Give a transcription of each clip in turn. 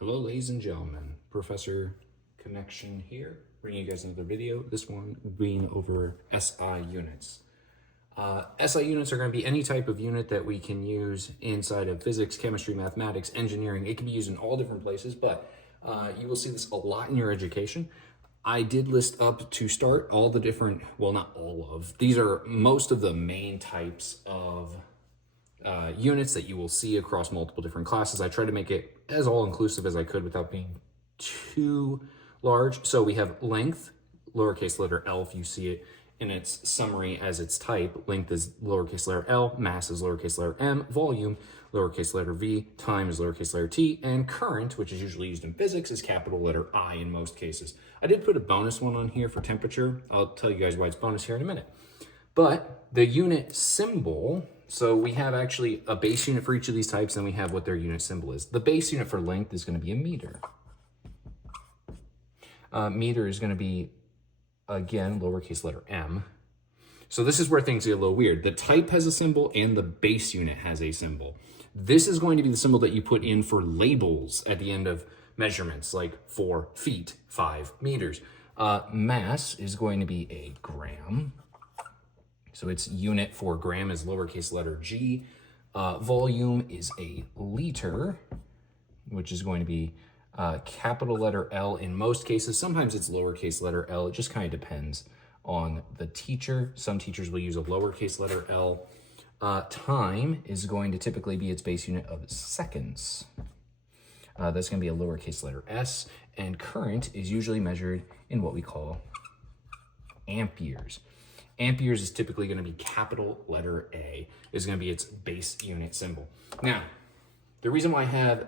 Hello, ladies and gentlemen. Professor Connection here, bringing you guys another video. This one being over SI units. SI units are going to be any type of unit that we can use inside of physics, chemistry, mathematics, engineering. It can be used in all different places, but you will see this a lot in your education. I did list up to start all the different, well, not all of, these are most of the main types of units that you will see across multiple different classes. I tried to make it as all-inclusive as I could without being too large. So we have length, lowercase letter L if you see it in its summary as its type. Length is lowercase letter L, mass is lowercase letter M, volume, lowercase letter V, time is lowercase letter T, and current, which is usually used in physics, is capital letter I in most cases. I did put a bonus one on here for temperature. I'll tell you guys why it's bonus here in a minute. But the unit symbol, so we have actually a base unit for each of these types, and we have what their unit symbol is. The base unit for length is going to be a meter. Meter is going to be, again, lowercase letter m. So this is where things get a little weird. The type has a symbol and the base unit has a symbol. This is going to be the symbol that you put in for labels at the end of measurements, like 4 feet, 5 meters. Mass is going to be a gram. So its unit for gram is lowercase letter g. Volume is a liter, which is going to be capital letter L in most cases. Sometimes it's lowercase letter L. It just kind of depends on the teacher. Some teachers will use a lowercase letter L. Time is going to typically be its base unit of seconds. That's going to be a lowercase letter s. And current is usually measured in what we call amperes. Amperes is typically going to be capital letter A, is going to be its base unit symbol. Now, the reason why I have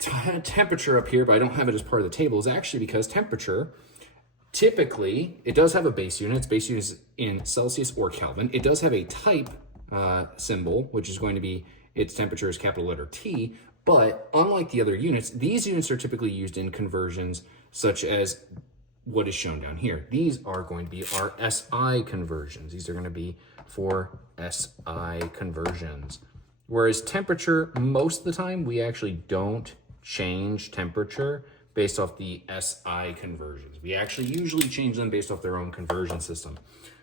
temperature up here, but I don't have it as part of the table, is actually because temperature, typically, it does have a base unit. Its base unit is in Celsius or Kelvin. It does have a type symbol, which is going to be its temperature is capital letter T, but unlike the other units, these units are typically used in conversions such as what is shown down here. These are going to be our SI conversions. These are going to be for SI conversions. Whereas temperature, most of the time, we actually don't change temperature based off the SI conversions. We actually usually change them based off their own conversion system.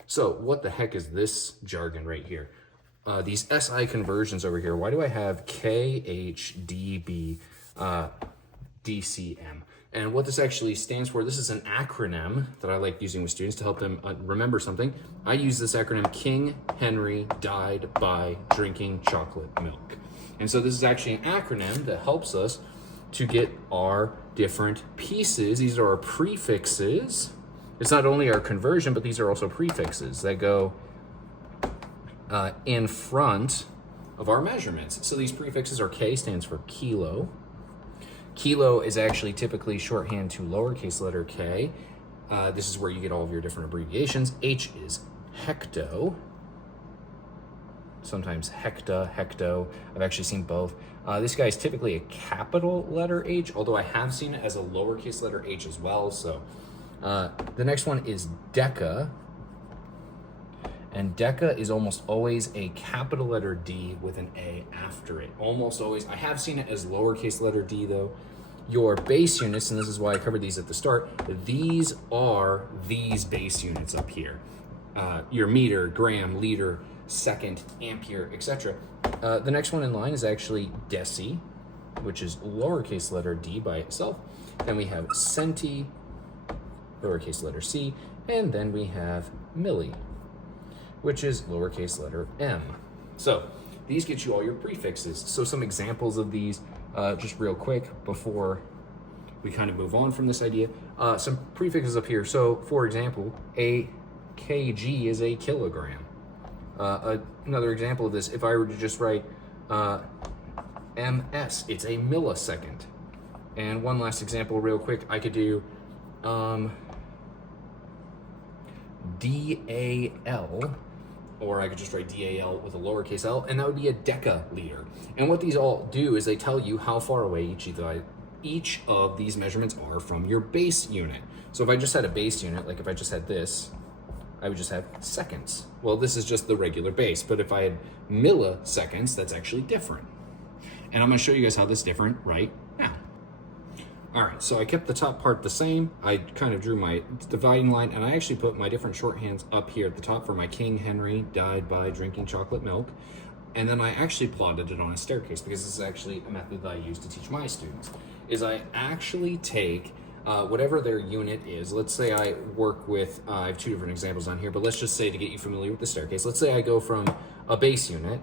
So what the heck is this jargon right here? These SI conversions over here, why do I have KHDB DCM? And what this actually stands for, this is an acronym that I like using with students to help them remember something. I use this acronym, King Henry died by drinking chocolate milk. And so this is actually an acronym that helps us to get our different pieces. These are our prefixes. It's not only our conversion, but these are also prefixes that go in front of our measurements. So these prefixes are K, stands for kilo. Kilo is actually typically shorthand to lowercase letter k. This is where you get all of your different abbreviations. H is hecto. Sometimes hecta, hecto. I've actually seen both. This guy is typically a capital letter H, although I have seen it as a lowercase letter h as well. So the next one is deca. And deca is almost always a capital letter D with an A after it. Almost always. I have seen it as lowercase letter d though. Your base units, and this is why I covered these at the start, these are these base units up here. Your meter, gram, liter, second, ampere, etc. The next one in line is actually deci, which is lowercase letter d by itself. Then we have centi, lowercase letter c, and then we have milli, which is lowercase letter m. So these get you all your prefixes. So some examples of these, just real quick before we kind of move on from this idea. Some prefixes up here. So for example, a kg is a kilogram. Another example of this, if I were to just write ms, it's a millisecond. And one last example real quick, I could do DAL, or I could just write DAL with a lowercase l, and that would be a decaliter. And what these all do is they tell you how far away each of these measurements are from your base unit. So if I just had a base unit, like if I just had this, I would just have seconds. Well, this is just the regular base, but if I had milliseconds, that's actually different. And I'm gonna show you guys how this is different right now. All right, so I kept the top part the same. I kind of drew my dividing line, and I actually put my different shorthands up here at the top for my King Henry died by drinking chocolate milk. And then I actually plotted it on a staircase, because this is actually a method that I use to teach my students, is I actually take whatever their unit is. Let's say I work with, I have two different examples on here, but let's just say, to get you familiar with the staircase, let's say I go from a base unit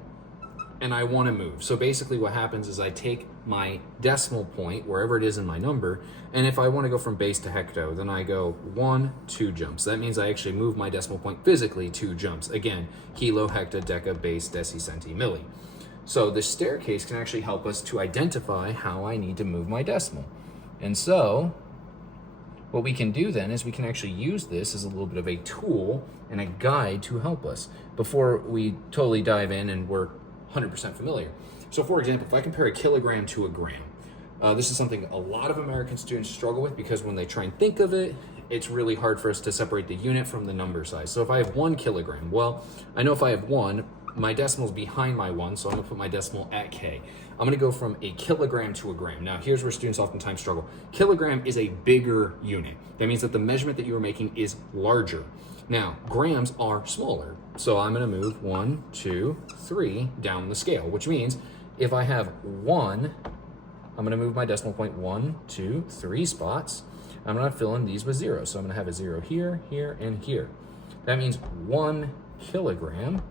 and I want to move. So basically what happens is I take my decimal point, wherever it is in my number, and if I want to go from base to hecto, then I go 1, 2 jumps. That means I actually move my decimal point physically 2 jumps. Again, kilo, hecta, deca, base, deci, centi, milli. So the staircase can actually help us to identify how I need to move my decimal. And so what we can do then is we can actually use this as a little bit of a tool and a guide to help us before we totally dive in and we're 100% familiar. So for example, if I compare a kilogram to a gram, this is something a lot of American students struggle with, because when they try and think of it, it's really hard for us to separate the unit from the number size. So if I have 1 kilogram, well, I know if I have 1, my decimal's behind my 1, so I'm gonna put my decimal at K. I'm gonna go from a kilogram to a gram. Now here's where students oftentimes struggle. Kilogram is a bigger unit. That means that the measurement that you are making is larger. Now, grams are smaller. So I'm gonna move 1, 2, 3 down the scale, which means if I have 1, I'm gonna move my decimal point 1, 2, 3 spots. I'm gonna fill in these with zeros. So I'm gonna have a 0 here, here, and here. That means 1 kilogram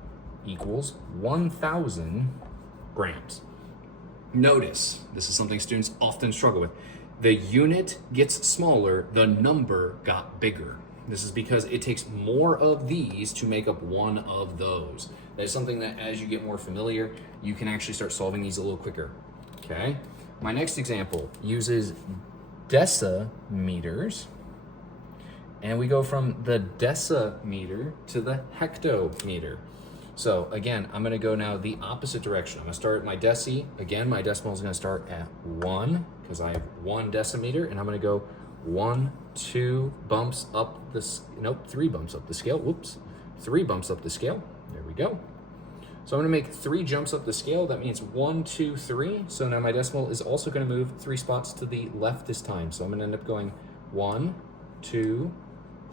equals 1,000 grams. Notice, this is something students often struggle with. The unit gets smaller, the number got bigger. This is because it takes more of these to make up one of those. That is something that, as you get more familiar, you can actually start solving these a little quicker. Okay? My next example uses decimeters, and we go from the decimeter to the hectometer. So again, I'm gonna go now the opposite direction. I'm gonna start at my deci. Again, my decimal is gonna start at 1, because I have 1 decimeter, and I'm gonna go 1, 2 bumps up this, nope, 3 bumps up the scale, whoops. 3 bumps up the scale, there we go. So I'm gonna make 3 jumps up the scale. That means 1, 2, 3. So now my decimal is also gonna move 3 spots to the left this time. So I'm gonna end up going 1, 2,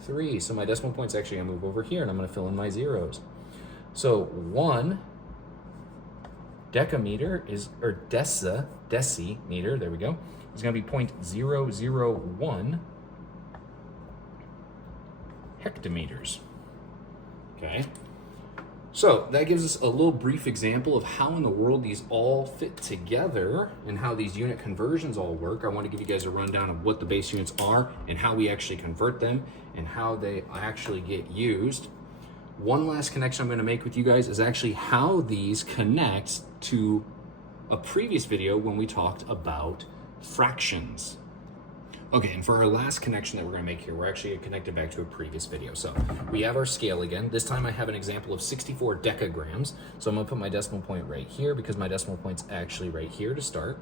3. So my decimal point's actually gonna move over here, and I'm gonna fill in my zeros. So 1 decameter is, or decimeter, there we go, is gonna be 0.001 hectometers. Okay. So that gives us a little brief example of how in the world these all fit together and how these unit conversions all work. I want to give you guys a rundown of what the base units are and how we actually convert them and how they actually get used. One last connection I'm going to make with you guys is actually how these connect to a previous video when we talked about fractions. Okay, and for our last connection that we're gonna make here, we're actually connected back to a previous video. So we have our scale again. This time I have an example of 64 decagrams. So I'm gonna put my decimal point right here because my decimal point's actually right here to start.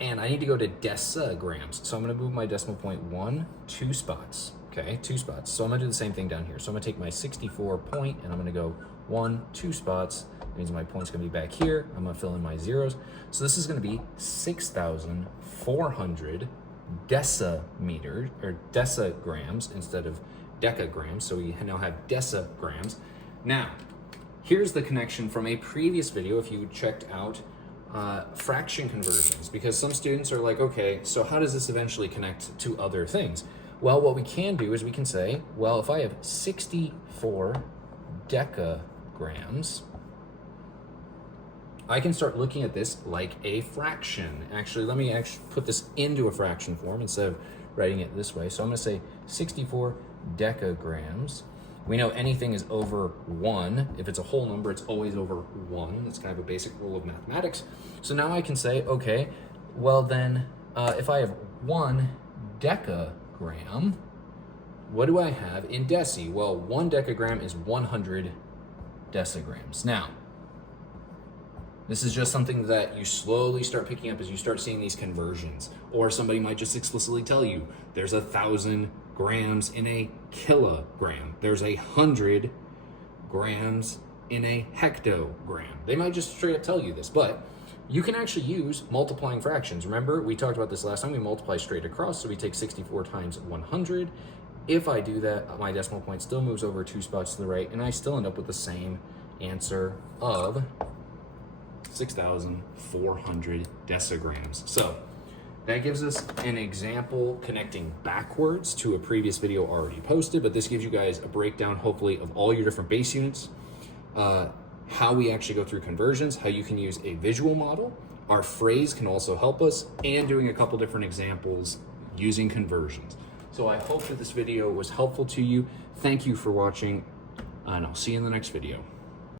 And I need to go to decigrams. So I'm gonna move my decimal point 1, 2 spots. Okay, 2 spots. So I'm gonna do the same thing down here. So I'm gonna take my 64 point and I'm gonna go 1, 2 spots. That means my point's gonna be back here. I'm gonna fill in my zeros. So this is gonna be 6,400 decimeters or decigrams instead of decagrams. So we now have decigrams. Now, here's the connection from a previous video if you checked out fraction conversions, because some students are like, okay, so how does this eventually connect to other things? Well, what we can do is we can say, well, if I have 64 decagrams, I can start looking at this like a fraction. Actually, let me put this into a fraction form instead of writing it this way. So I'm gonna say 64 decagrams. We know anything is over 1. If it's a whole number, it's always over 1. That's kind of a basic rule of mathematics. So now I can say, okay, well then, if I have 1 decagram, what do I have in deci? Well, 1 decagram is 100 decigrams. Now, this is just something that you slowly start picking up as you start seeing these conversions. Or somebody might just explicitly tell you, there's 1,000 grams in a kilogram. There's 100 grams in a hectogram. They might just straight up tell you this, but you can actually use multiplying fractions. Remember, we talked about this last time. We multiply straight across, so we take 64 times 100. If I do that, my decimal point still moves over 2 spots to the right, and I still end up with the same answer of 6,400 decigrams. So that gives us an example connecting backwards to a previous video already posted, but this gives you guys a breakdown, hopefully, of all your different base units, how we actually go through conversions, how you can use a visual model. Our phrase can also help us, and doing a couple different examples using conversions. So I hope that this video was helpful to you. Thank you for watching, and I'll see you in the next video.